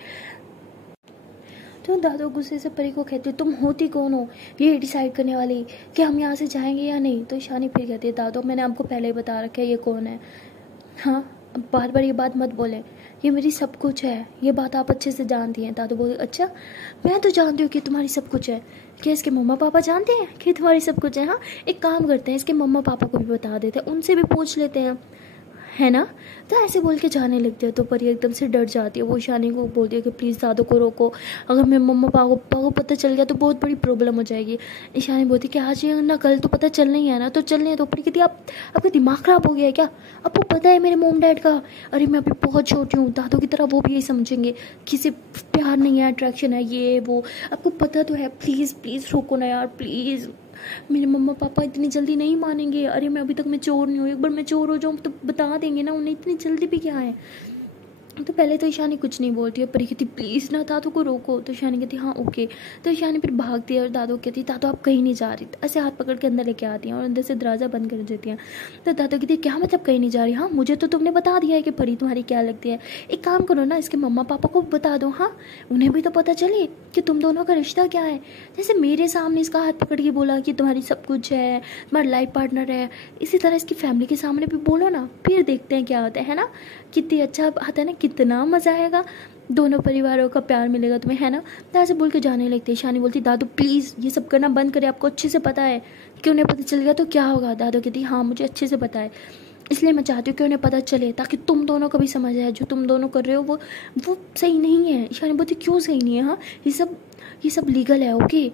तो दादू गुस्से से परी को कहते तुम होती कौन हो ये डिसाइड करने वाली कि हम यहाँ से जाएंगे या नहीं। तो शानी फिर कहती है दादू मैंने आपको पहले ही बता रखा है ये कौन है, हाँ अब बार बार ये बात मत बोलें, ये मेरी सब कुछ है, ये बात आप अच्छे से जानती हैं। दादू बोले अच्छा मैं तो जानती हूँ कि तुम्हारी सब कुछ है, क्या इसके मम्मा पापा जानते हैं कि तुम्हारी सब कुछ है? हाँ एक काम करते हैं इसके मम्मा पापा को भी बता देते हैं, उनसे भी पूछ लेते हैं, है ना। तो ऐसे बोल के जाने लगते हैं। तो परी एकदम से डर जाती है, वो शानी को बोलती है कि प्लीज़ दादू को रोको, अगर मेरे मम्मा पापा को पता चल गया तो बहुत बड़ी प्रॉब्लम हो जाएगी। ईशानी बोलती है कि आज या ना कल तो पता चलना ही है ना, तो चलने। तो परी कहती आपका दिमाग ख़राब हो गया है क्या, आपको पता है मेरे मॉम डैड का, अरे मैं अभी बहुत छोटी हूँ, दादू की तरह वो भी यही समझेंगे कि सिर्फ प्यार नहीं है अट्रैक्शन है ये वो, आपको पता तो है, प्लीज़ प्लीज़ रोको ना यार प्लीज़, मेरे मम्मा पापा इतनी जल्दी नहीं मानेंगे, अरे मैं अभी तक मैं चोर नहीं हूँ, एक बार मैं चोर हो जाऊँ तो बता देंगे ना उन्हें, इतनी जल्दी भी क्या है। तो पहले तो ईशानी कुछ नहीं बोलती है, परी कहती प्लीज़ ना दादू को रोको। तो ईशानी कहती हाँ ओके। तो ईशानी फिर भागती है और दादू कहती दादू आप कहीं नहीं जा रही, ऐसे हाथ पकड़ के अंदर लेके आती हैं और अंदर से दरवाज़ा बंद कर देती हैं। तो दादू कहती क्या मतलब कहीं नहीं जा रही, हाँ मुझे तो तुमने बता दिया है कि परी तुम्हारी क्या लगती है, एक काम करो ना इसके मम्मा पापा को बता दो, हाँ उन्हें भी तो पता चले कि तुम दोनों का रिश्ता क्या है। जैसे मेरे सामने इसका हाथ पकड़ के बोला कि तुम्हारी सब कुछ है, तुम्हारा लाइफ पार्टनर है, इसी तरह इसकी फैमिली के सामने भी बोलो ना, फिर देखते हैं क्या होता है ना, कितनी अच्छा आता है ना, कितना मज़ा आएगा, दोनों परिवारों का प्यार मिलेगा तुम्हें, है ना। तो ऐसे बोल के जाने लगते। शानी बोलती दादू प्लीज़ ये सब करना बंद करें, आपको अच्छे से पता है कि उन्हें पता चल गया तो क्या होगा। दादू कहती हाँ मुझे अच्छे से पता है, इसलिए मैं चाहती हूँ कि उन्हें पता चले ताकि तुम दोनों को भी समझ आए जो तुम दोनों कर रहे हो वो सही नहीं है। शानी बोलती क्यों सही नहीं है, हाँ ये सब लीगल है ओके,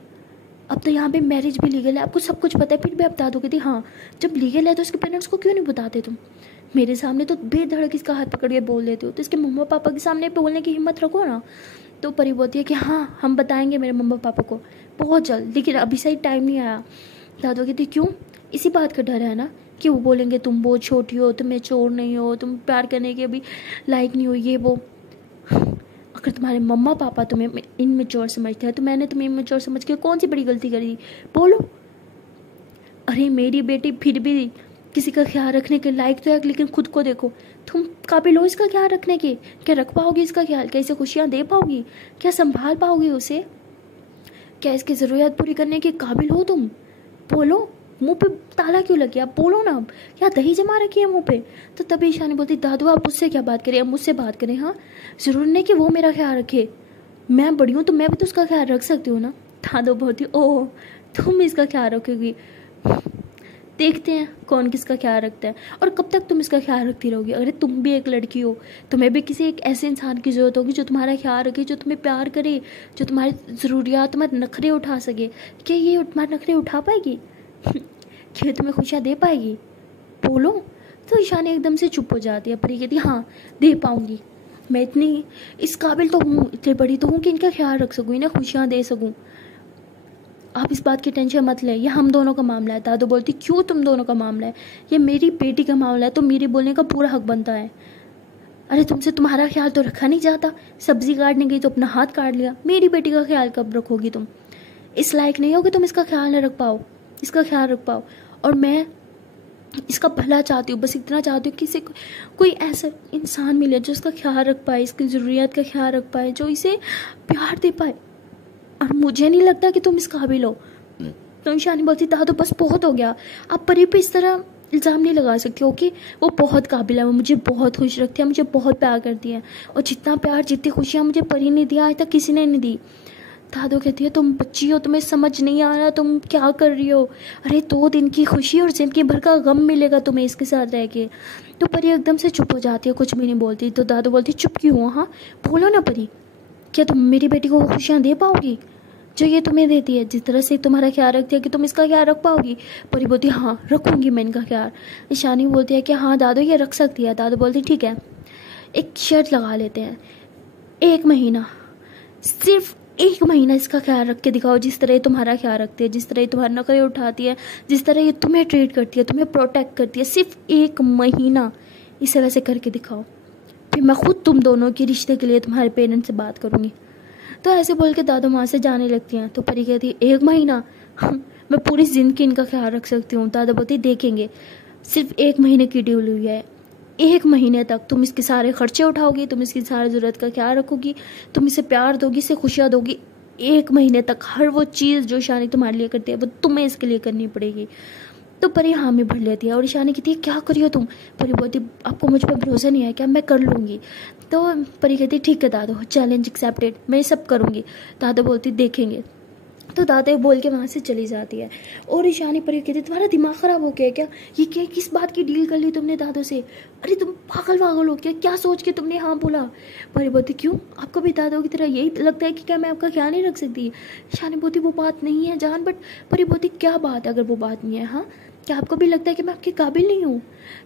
अब तो यहाँ पे मैरिज भी लीगल है, आपको सब कुछ पता है, फिर भी आप दादू कहती हाँ जब लीगल है तो उसके पेरेंट्स को क्यों नहीं बताते तुम, मेरे सामने तो बेधड़क इसका हाथ पकड़ के बोल देते हो, तो इसके मम्मा पापा के सामने बोलने की हिम्मत रखो ना। तो परी बोलती है कि हाँ हम बताएंगे मेरे मम्मा पापा को बहुत जल्द, लेकिन अभी सही टाइम नहीं आया। दादू कहती क्यों, इसी बात का डर है ना कि वो बोलेंगे तुम बहुत छोटी हो, तुम्हें चोर नहीं हो, तुम प्यार करने के अभी लायक नहीं हो ये वो। अगर तुम्हारे मम्मा पापा तुम्हें इनमेच्योर समझते हैं तो मैंने तुम्हें इनमेच्योर समझ के कौन सी बड़ी गलती करी, बोलो। अरे मेरी बेटी फिर भी किसी का ख्याल रखने के लायक तो है, लेकिन खुद को देखो, तुम काबिल हो इसका ख्याल रखने के, क्या रख पाओगी इसका ख्याल, क्या इसे खुशियाँ दे पाओगी, क्या संभाल पाओगी उसे, क्या इसकी ज़रूरत पूरी करने के काबिल हो तुम, बोलो। मुंह पे ताला क्यों लग गया, बोलो ना, क्या दही जमा रखी है मुंह पे। तो तभी ईशानी बोलती दादू आप मुझसे क्या बात करें, अब मुझसे बात करें, हाँ ज़रूर नहीं कि वो मेरा ख्याल रखे, मैं बड़ी हूँ तो मैं भी तो उसका ख्याल रख सकती हूँ ना। दादू बोलती ओह तुम इसका ख्याल रखोगी, देखते हैं कौन किसका ख्याल रखता है और कब तक तुम इसका ख्याल रखती रहोगी। अगर तुम भी एक लड़की हो, तुम्हें भी किसी एक ऐसे इंसान की ज़रूरत होगी जो तुम्हारा ख्याल रखे, जो तुम्हें प्यार करे, जो तुम्हारी ज़रूरियात, तुम्हारे नखरे उठा सके। क्या ये तुम्हारे नखरे उठा पाएगी क्या तुम्हें खुशियाँ दे पाएगी, बोलो। तो ईशानी एकदम से चुप हो जाती है। परी कहती हाँ दे पाऊँगी, मैं इतनी इस काबिल तो हूँ, इतनी बड़ी तो हूँ कि इनका ख्याल रख सकूँ, इन्हें खुशियाँ दे सकूँ, आप इस बात की टेंशन मत लें, ये हम दोनों का मामला है। दादू बोलती क्यों तुम दोनों का मामला है, ये मेरी बेटी का मामला है, तो मेरे बोलने का पूरा हक बनता है। अरे तुमसे तुम्हारा ख्याल तो रखा नहीं जाता, सब्जी काटने गई तो अपना हाथ काट लिया, मेरी बेटी का ख्याल कब रखोगी तुम, इस लायक नहीं हो कि तुम इसका ख्याल न रख पाओ, इसका ख्याल रख पाओ। और मैं इसका भला चाहती हूँ, बस इतना चाहती हूँ कि इसे कोई ऐसा इंसान मिले जो इसका ख्याल रख पाए, इसकी ज़रूरियात का ख्याल रख पाए, जो इसे प्यार दे पाए, और मुझे नहीं लगता कि तुम इस काबिल हो। तो ईशानी बोलती दादू बस बहुत हो गया, आप परी पे इस तरह इल्ज़ाम नहीं लगा सकती हो कि वो बहुत काबिल है, वो मुझे बहुत खुश रखती है, मुझे बहुत प्यार करती है, और जितना प्यार जितनी खुशियाँ मुझे परी ने दिया आज तक किसी ने नहीं दी। दादू कहती है तुम बच्ची हो, तुम्हें समझ नहीं आ रहा, तुम क्या कर रही हो, अरे 2 दिन की खुशी और ज़िंदगी भर का गम मिलेगा तुम्हें इसके साथ रह के। तो परी एकदम से चुप हो जाती है, कुछ भी नहीं बोलती। तो दादू बोलती चुप क्यों हो, हाँ बोलो ना परी, क्या तुम मेरी बेटी को वो खुशियाँ दे पाओगी जो ये तुम्हें देती है, जिस तरह से तुम्हारा ख्याल रखती है, कि तुम इसका ख्याल रख पाओगी। परी बोलती हाँ रखूँगी मैं इनका ख्याल। ईशानी बोलती है कि हाँ दादू ये रख सकती है। दादू बोलती ठीक है, एक शर्त लगा लेते हैं, 1 महीना, सिर्फ 1 महीना इसका ख्याल रख के दिखाओ, जिस तरह ये तुम्हारा ख्याल रखती है, जिस तरह ये तुम्हारा नखरे उठाती है, जिस तरह ये तुम्हें ट्रीट करती है, तुम्हें प्रोटेक्ट करती है। सिर्फ 1 महीना इसे वैसे करके दिखाओ, फिर मैं खुद तुम दोनों के रिश्ते के लिए तुम्हारे पेरेंट्स से बात करूँगी। तो ऐसे बोल के दादू वहाँ से जाने लगती हैं। तो परी कहती है 1 महीना मैं पूरी ज़िंदगी इनका ख्याल रख सकती हूँ। दादा बोलती देखेंगे, सिर्फ 1 महीने की ड्यूल हुई है। 1 महीने तक तुम इसके सारे खर्चे उठाओगी, तुम इसकी सारी ज़रूरत का ख्याल रखोगी, तुम इसे प्यार दोगी, इसे खुशियाँ दोगी। 1 महीने तक हर वो चीज़ जो ईशानी तुम्हारे लिए करती है वो तुम्हें इसके लिए करनी पड़ेगी। तो परी हामी भर लेती है और ईशानी कहती है क्या करियो तुम। परी बोलती आपको मुझ पर भरोसा नहीं है क्या, मैं कर लूँगी। तो परी कहती ठीक है दादो, चैलेंज एक्सेप्टेड, मैं सब करूँगी। दादो बोलती देखेंगे। तो दादा बोल के वहाँ से चली जाती है। और ईशानी परी कहती तुम्हारा दिमाग ख़राब हो गया क्या, ये क्या किस बात की डील कर ली तुमने दादो से, अरे तुम पागल वागल हो क्या सोच के तुमने हाँ बोला। परी बोलती क्यों, आपको भी दादो की तरह यही लगता है कि क्या मैं आपका ख्याल नहीं रख सकती। ईशानी बोलती वो बात नहीं है जान, बट परी बोलती क्या बात है अगर वो बात नहीं है, हाँ क्या आपको भी लगता है कि मैं आपके काबिल नहीं हूँ।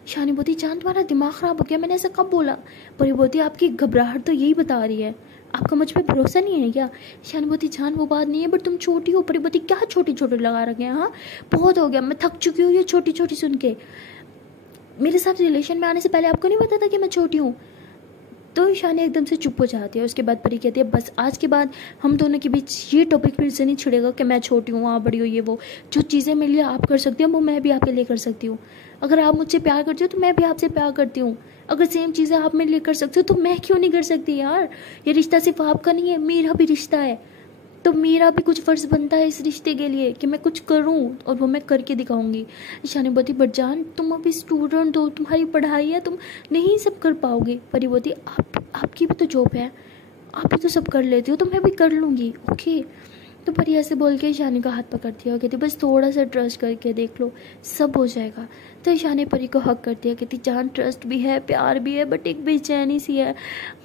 ईशानी बोलती जान तुम्हारा दिमाग ख़राब हो गया, मैंने ऐसा कब बोला। परी बोलती आपकी घबराहट तो यही बता रही है, आपका मुझ पर भरोसा नहीं है क्या। ईशानुभूति जान वो बात नहीं है, बट तुम छोटी हो। परिपति क्या छोटी छोटी लगा रखे हैं, हाँ बहुत हो गया, मैं थक चुकी हूँ ये छोटी छोटी सुन के। मेरे साथ रिलेशन में आने से पहले आपको नहीं पता था कि मैं छोटी हूँ। तो ईशानी एकदम से चुप हो जाती है। उसके बाद परी कहती है बस आज के बाद हम दोनों के बीच ये टॉपिक फिर से नहीं छिड़ेगा कि मैं छोटी हूँ आप बड़ी हो, ये वो जो चीज़ें मेरे लिए आप कर सकती हो वो मैं भी आपके लिए कर सकती हूँ। अगर आप मुझसे प्यार करती हो तो मैं भी आपसे प्यार करती हूँ। अगर सेम चीज़ें आप मेरे लिए कर सकते हो तो मैं क्यों नहीं कर सकती यार। ये रिश्ता सिर्फ आपका नहीं है, मेरा भी रिश्ता है। तो मेरा भी कुछ फ़र्ज़ बनता है इस रिश्ते के लिए कि मैं कुछ करूं और वो मैं करके दिखाऊंगी। ईशानी बोती बट जान तुम अभी स्टूडेंट हो, तुम्हारी पढ़ाई है, तुम नहीं सब कर पाओगे। परी बोती आपकी भी तो जॉब है, आप भी तो सब कर लेती हो, तो मैं भी कर लूँगी ओके। तो परी ऐसे बोल के ईशानी का हाथ पकड़ती है और कहती बस थोड़ा सा ट्रस्ट करके देख लो, सब हो जाएगा। तो ईशानी परी को हक करती है, कहती जान ट्रस्ट भी है प्यार भी है, बट एक बेचैनी सी है।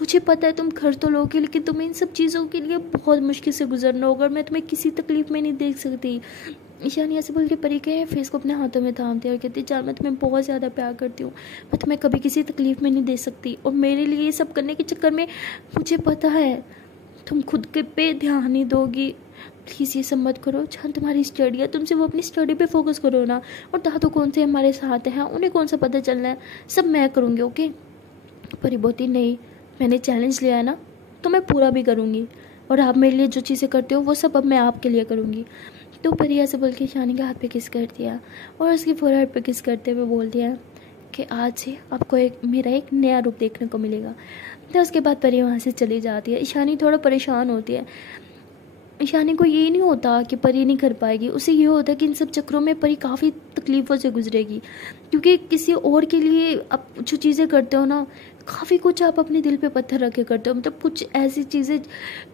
मुझे पता है तुम कर तो लोगे, लेकिन तुम्हें इन सब चीज़ों के लिए बहुत मुश्किल से गुजरना होगा और मैं तुम्हें किसी तकलीफ में नहीं देख सकती। ईशानी ऐसे बोल के परी के फेस को अपने हाथों में थामती है और कहती जान मैं तुम्हें बहुत ज़्यादा प्यार करती हूँ, मैं तुम्हें कभी किसी तकलीफ में नहीं दे सकती। और मेरे लिए ये सब करने के चक्कर में मुझे पता है तुम खुद के पे ध्यान नहीं दोगी। प्लीज़ ये सब मत करो। जहाँ तुम्हारी स्टडी है तुम सिर्फ अपनी स्टडी पे फोकस करो ना। और दादू कौन से हमारे साथ हैं, उन्हें कौन सा पता चलना है, सब मैं करूँगी ओके। परी बोती नहीं, मैंने चैलेंज लिया है ना तो मैं पूरा भी करूँगी, और आप मेरे लिए जो चीज़ें करते हो वो सब अब मैं आपके लिए करूँगी। तो परी ऐसे बोल के ईशानी के हाथ पे किस कर दिया और उसकी फोरहेड पे किस करते हुए बोल दिया कि आज से आपको मेरा एक नया रूप देखने को मिलेगा। तो उसके बाद परी वहाँ से चली जाती है। ईशानी थोड़ा परेशान होती है। ईशानी को ये नहीं होता कि परी नहीं कर पाएगी, उसे ये होता है कि इन सब चक्रों में परी काफ़ी तकलीफ़ों से गुजरेगी, क्योंकि किसी और के लिए आप जो चीज़ें करते हो ना, काफ़ी कुछ आप अपने दिल पे पत्थर रख के करते हो। मतलब कुछ ऐसी चीज़ें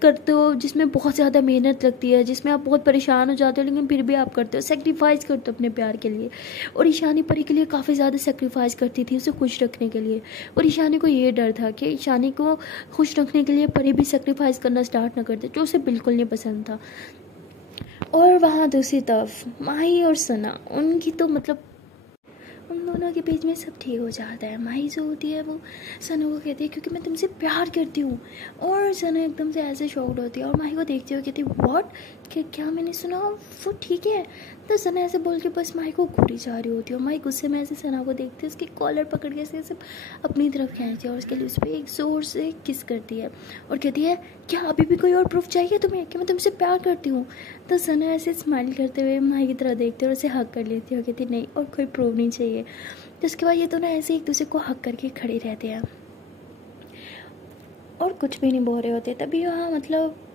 करते हो जिसमें बहुत ज़्यादा मेहनत लगती है, जिसमें आप बहुत परेशान हो जाते हो, लेकिन फिर भी आप करते हो, सेक्रीफाइस करते हो अपने प्यार के लिए। और ईशानी परी के लिए काफ़ी ज़्यादा सेक्रीफाइस करती थी उसे खुश रखने के लिए। और ईशानी को ये डर था कि ईशानी को खुश रखने के लिए परी भी सेक्रीफाइस करना स्टार्ट ना कर दे, जो उसे बिल्कुल नहीं पसंद था। और वहाँ दूसरी तरफ माही और सना, उनकी तो मतलब उन दोनों के बीच में सब ठीक हो जाता है। माही जो होती है वो सना को कहती है क्योंकि मैं तुमसे प्यार करती हूँ। और सना एकदम से ऐसे शॉक्ड होती है और माही को देखती हुए कहती है व्हाट, क्या मैंने सुना वो ठीक है। तो सना ऐसे बोल के बस माही को घूरी जा रही होती है और माही गुस्से में ऐसे सना को देखती है, उसकी कॉलर पकड़ के ऐसे अपनी तरफ खींचती है और उसके लिए उस पर एक ज़ोर से किस करती है और कहती है क्या अभी भी कोई और प्रूफ चाहिए तुम्हें कि मैं तुमसे प्यार करती हूँ। तो सना ऐसे स्माइल करते हुए माही की तरह देखती है और उसे हक कर लेती है और कहती नहीं और कोई प्रूफ नहीं चाहिए। तो उसके बाद ये दोनों ऐसे एक दूसरे को हक करके खड़े रहते हैं और कुछ भी नहीं बोल रहे होते। तभी वहाँ मतलब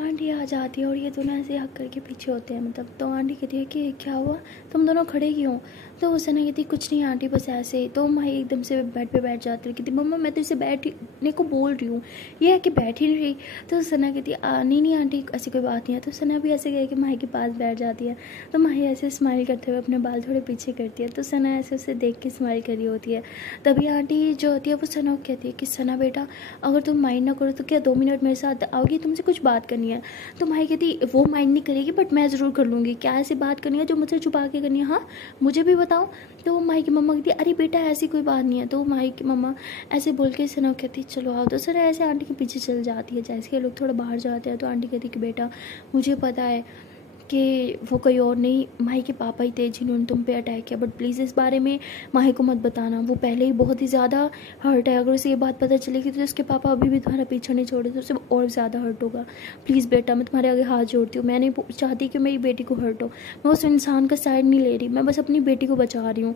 आंटी आ जाती है और ये दोनों ऐसे हक करके पीछे होते हैं। मतलब तो आंटी कहती है कि क्या हुआ, तुम दोनों खड़े क्यों। तो सना कहती कुछ नहीं आंटी बस ऐसे ही। तो माही एकदम से बेड पे बैठ जाती है, कहती मम्मा मैं तो इसे बैठने को बोल रही हूँ, ये है कि बैठ ही नहीं रही। तो सना कहती नहीं आंटी ऐसी कोई बात नहीं है। तो सना भी ऐसे कह के माही के पास बैठ जाती है। तो माही ऐसे स्माइल करते हुए अपने बाल थोड़े पीछे करती है। तो सना ऐसे उसे देख के स्माइल कर रही होती है। तभी आंटी जो होती है वो सना को कहती है कि सना बेटा अगर तुम माइंड ना करो तो क्या 2 मिनट मेरे साथ आओगी, तुमसे कुछ बात करनी है। तो माही कहती वो माइंड नहीं करेगी बट मैं ज़रूर कर लूँगी, क्या ऐसी बात करनी है जो मुझसे छुपा के करनी है, हाँ मुझे भी बताओ। तो माही की मम्मा कहती अरे बेटा ऐसी कोई बात नहीं है। तो माही की मम्मा ऐसे बोल के सना कहती चलो आओ। तो सना ऐसे आंटी के पीछे चल जाती है। जैसे ये लोग थोड़ा बाहर जाते हैं तो आंटी कहती कि बेटा मुझे पता है कि वो कोई और नहीं माही के पापा ही थे जिन्होंने तुम पे अटैक किया, बट प्लीज़ इस बारे में माही को मत बताना, वो पहले ही बहुत ही ज़्यादा हर्ट है। अगर उसे ये बात पता चलेगी तो उसके पापा अभी भी तुम्हारा पीछा नहीं छोड़े तो उसे और ज़्यादा हर्ट होगा। प्लीज़ बेटा मैं तुम्हारे आगे हाथ जोड़ती हूँ, मैं नहीं चाहती कि मेरी बेटी को हर्ट हो, मैं उस इंसान का साइड नहीं ले रही, मैं बस अपनी बेटी को बचा रही हूँ,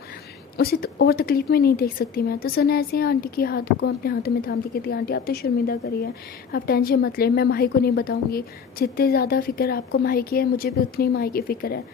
उसे तो और तकलीफ में नहीं देख सकती मैं। तो सना ऐसे आंटी के हाथों को अपने हाथों में थामती कहती आंटी आप तो शर्मिंदा करिए, आप टेंशन मत लें, मैं माही को नहीं बताऊंगी, जितने ज़्यादा फिक्र आपको माही की है मुझे भी उतनी माही की फ़िक्र है,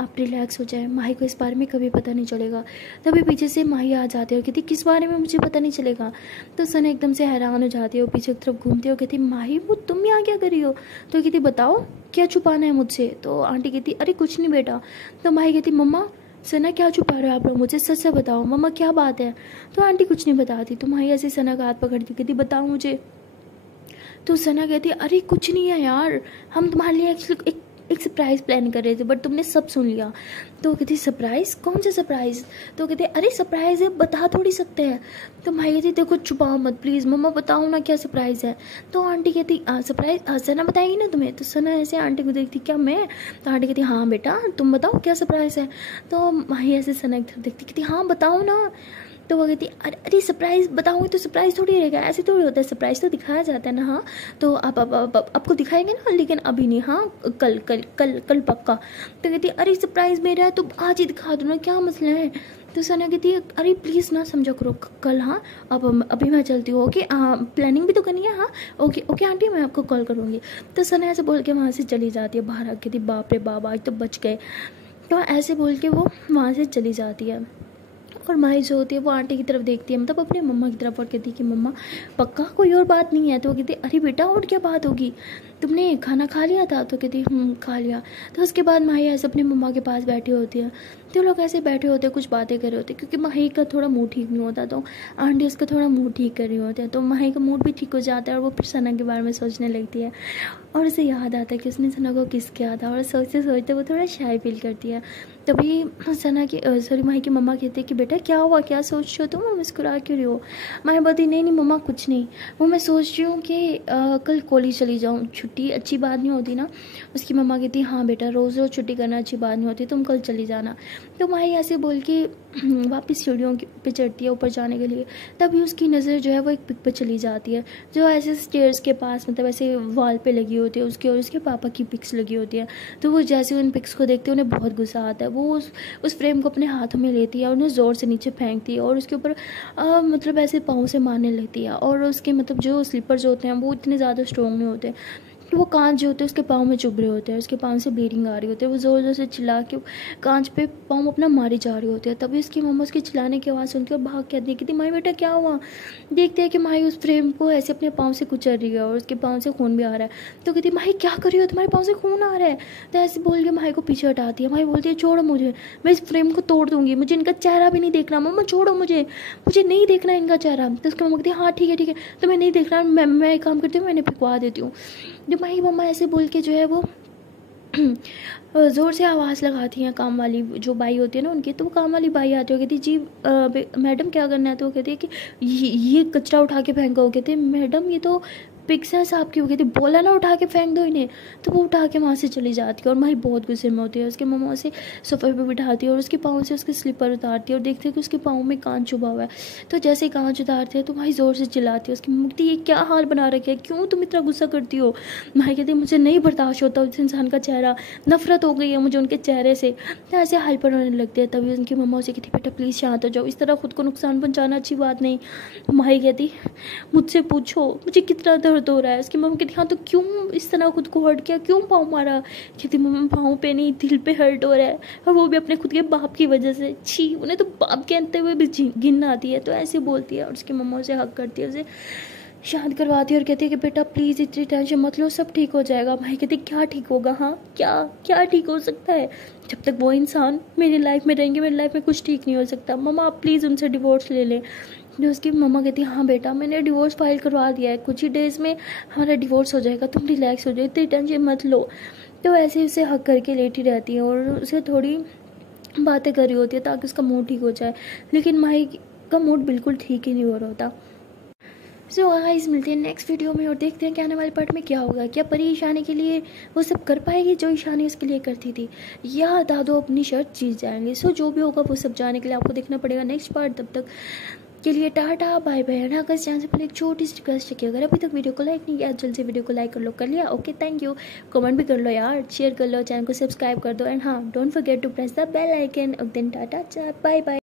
आप रिलैक्स हो जाए, माही को इस बारे में कभी पता नहीं चलेगा। तभी पीछे से माही आ जाती है और कहती किस बारे में मुझे पता नहीं चलेगा। तो सना एकदम से हैरान हो जाती है और पीछे की तरफ घूमती है और कहती माही वो तुम यहाँ क्या कर रही हो। तो कहती बताओ क्या छुपाना है मुझसे। तो आंटी कहती अरे कुछ नहीं बेटा। तो माही कहती मम्मा सना क्या छुपा रहे हो आप लोग, मुझे सच से बताओ मम्मा क्या बात है। तो आंटी कुछ नहीं बताती। तो माही ऐसे सना का हाथ पकड़ती कहती बताओ मुझे। तो सना कहती अरे कुछ नहीं है यार, हम तुम्हारे लिए एक्चुअली एक सरप्राइज़ प्लान कर रहे थे बट तुमने सब सुन लिया। तो कहती सरप्राइज़ कौन सा सरप्राइज़। तो कहते अरे सरप्राइज़ है बता थोड़ी सकते हैं। तो माही कहती देखो छुपाओ मत प्लीज़ मम्मा बताओ ना क्या सरप्राइज़ है। तो आंटी कहती सरप्राइज़ सना बताएगी ना तुम्हें। तो सना ऐसे आंटी को देखती क्या मैं। तो आंटी कहती हाँ बेटा तुम बताओ क्या सरप्राइज़ है। तो माही ऐसे सना की तरफ देखती कहती हाँ बताओ ना। तो वो कहती अरे अरे सरप्राइज़ बताऊँगी तो सरप्राइज़ थोड़ी रहेगा, ऐसे थोड़ी होता है, सरप्राइज़ तो दिखाया जाता है ना। हाँ तो आप आपको दिखाएंगे ना लेकिन अभी नहीं, हाँ कल कल कल कल पक्का। तो कहती अरे सरप्राइज़ मेरा है तो आज ही दिखा दो ना, क्या मसला है। तो सना कहती है अरे प्लीज़ ना समझा करो कल, हाँ अब अभी मैं चलती हूँ ओके, प्लानिंग भी तो करनी है, हाँ ओके ओके आंटी मैं आपको कॉल करूँगी। तो सना ऐसे बोल के वहाँ से चली जाती है बाहर। आके थी बाप रे बाप आज तो बच गए। तो ऐसे बोल के वो वहाँ से चली जाती है और माही जो होती है वो आंटी की तरफ देखती है, मतलब अपने मम्मा की तरफ, और कहती है कि मम्मा पक्का कोई और बात नहीं है। तो वो कहती अरे बेटा और क्या बात होगी, तुमने खाना खा लिया था। तो कहती खा लिया। तो उसके बाद माही ऐसे अपनी मम्मा के पास बैठी होती है। तो लोग ऐसे बैठे होते कुछ बातें कर रहे होते क्योंकि माही का थोड़ा मूड ठीक नहीं होता तो आंटी उसका थोड़ा मूड ठीक कर रही होती है। तो माही का मूड भी ठीक हो जाता है और वो फिर सना के बारे में सोचने लगती है और उसे याद आता है कि उसने सना को किस किया था और सोचते सोचते वो थोड़ा शाय फील करती है। तभी सना की माही की मम्मा कहती है कि बेटा क्या हुआ, क्या सोच रही हो तुम, मुस्कुरा क्यों रही हो। माही बोलती नहीं मम्मा कुछ नहीं, वो मैं सोच रही हूँ कि कल कॉलेज चली जाऊँ, छुट्टी अच्छी बात नहीं होती ना। उसकी मम्मा कहती हाँ बेटा रोज़ रोज़ छुट्टी करना अच्छी बात नहीं होती, तुम कल चली जाना। तो माही ऐसे बोल के वापस सीढ़ियों पे चढ़ती है ऊपर जाने के लिए। तभी उसकी नज़र जो है वो एक पिक पे चली जाती है जो ऐसे स्टेयर्स के पास मतलब ऐसे वॉल पे लगी होती है, उसके और उसके पापा की पिक्स लगी होती है। तो वो जैसे उन पिक्स को देखते हैं उन्हें बहुत गुस्सा आता है। वो उस फ्रेम को अपने हाथों में लेती है और उन्हें ज़ोर से नीचे फेंकती है और उसके ऊपर मतलब ऐसे पाँव से मारने लगती है। और उसके मतलब जो स्लीपर्स होते हैं वो इतने ज़्यादा स्ट्रॉन्ग नहीं होते कि वो कांच जो होते हैं उसके पाँव में चुभ रहे होते हैं, उसके पाँव से ब्लीडिंग आ रही होती है। वो ज़ोर ज़ोर से चिल्ला के कांच पे पाँव अपना मारी जा रही होती है। तभी उसकी मम्मा उसके चिल्लाने की आवाज़ सुनती है और भाग के आती है, कहती माही बेटा क्या हुआ। देखते हैं कि माही उस फ्रेम को ऐसे अपने पाँव से कुचल रही है और उसके पाँव से खून भी आ रहा है। तो कहती माही क्या कर रही हो, तुम्हारे पाँव से खून आ रहा है। तो ऐसे बोल के माही को पीछे हटाती है। माही बोलती है छोड़ो मुझे, मैं इस फ्रेम को तोड़ दूंगी, मुझे इनका चेहरा भी नहीं देखना, मम्मा छोड़ो मुझे नहीं देखना इनका चेहरा। तो उसकी मम्मा कहती है हाँ ठीक है तो मैं नहीं देखना, मैं एक काम करती हूँ मैंने फिकवा देती हूँ। जो माही मम्मा ऐसे बोल के जो है वो ज़ोर से आवाज़ लगाती हैं काम वाली जो बाई होती है ना उनकी। तो वो काम वाली बाई आती है, कहती जी मैडम क्या करना है। तो वो कहती है कि ये कचरा उठा के फेंको। कहते हैं मैडम ये तो पिक्स है साहब की। वो कहती बोला ना उठा के फेंक दो इन्हें। तो वो उठा के वहाँ से चली जाती है और माही बहुत गुस्से में होती है। उसके मम्मा उसे सोफे पे बिठाती है और उसके पाँव से उसके स्लीपर उतारती है और देखती है कि उसके पाँव में कांच चुभा हुआ है। तो जैसे ही कांच उतारती है तो माही ज़ोर से चिल्लाती है। उसकी मम्मा कहती ये क्या हाल बना रखे है, क्यों तुम इतना गुस्सा करती हो। माही कहती मुझे नहीं बर्दाश्त होता उस इंसान का चेहरा, नफरत हो गई है मुझे उनके चेहरे से। तो ऐसे हाइपर होने लगते हैं। तभी उनकी मम्मा उसे कहती बेटा प्लीज़ शांत हो जाओ, इस तरह खुद को नुकसान पहुँचाना अच्छी बात नहीं। माही कहती मुझसे पूछो मुझे कितना दर्द हो रहा है। उसकी मम्मा कहती हाँ तो क्यों इस तरह खुद को हर्ट किया, क्यों पाँव मारा। कहती मम्मा पाँव पे नहीं दिल पे हर्ट हो रहा है और वो भी अपने खुद के बाप की वजह से। छी उन्हें तो बाप कहते हुए भी गिन आती है। तो ऐसे बोलती है और उसकी मम्मा उसे हक करती है, उसे शांत करवाती है और कहती है कि बेटा प्लीज़ इतनी टेंशन मत लो, सब ठीक हो जाएगा। भाई कहती क्या ठीक होगा, हाँ क्या ठीक हो सकता है, जब तक वो इंसान मेरी लाइफ में रहेंगे मेरी लाइफ में कुछ ठीक नहीं हो सकता। मम्मा आप प्लीज़ उनसे डिवोर्स ले लें। जो उसकी मम्मा कहती है हाँ बेटा मैंने डिवोर्स फाइल करवा दिया है, कुछ ही डेज़ में हमारा डिवोर्स हो जाएगा, तुम रिलैक्स हो जाओ, इतनी टेंशन मत लो। तो ऐसे ही उसे हक करके लेटी रहती है और उसे थोड़ी बातें कर रही होती है ताकि उसका मूड ठीक हो जाए, लेकिन माही का मूड बिल्कुल ठीक ही नहीं हो रहा होता। सो गाइस मिलते हैं नेक्स्ट वीडियो में और देखते हैं कि आने वाले पार्ट में क्या होगा। क्या परी ईशानी के लिए वो सब कर पाएगी जो ईशानी उसके लिए करती थी, या दादू अपनी शर्त जीत जाएंगे। सो जो भी होगा वो सब जाने के लिए आपको देखना पड़ेगा नेक्स्ट पार्ट। तब तक के लिए टाटा बाय बाय। अगर चैनल से पहले एक छोटी सी रिक्वेस्ट है कि अगर अभी तक वीडियो को लाइक नहीं किया जल्द से वीडियो को लाइक कर लो। कर लिया? Okay thank you. कमेंट भी कर लो यार, शेयर कर लो, चैनल को सब्सक्राइब कर दो एंड हाँ don't forget to press the bell icon. Then tata bye bye.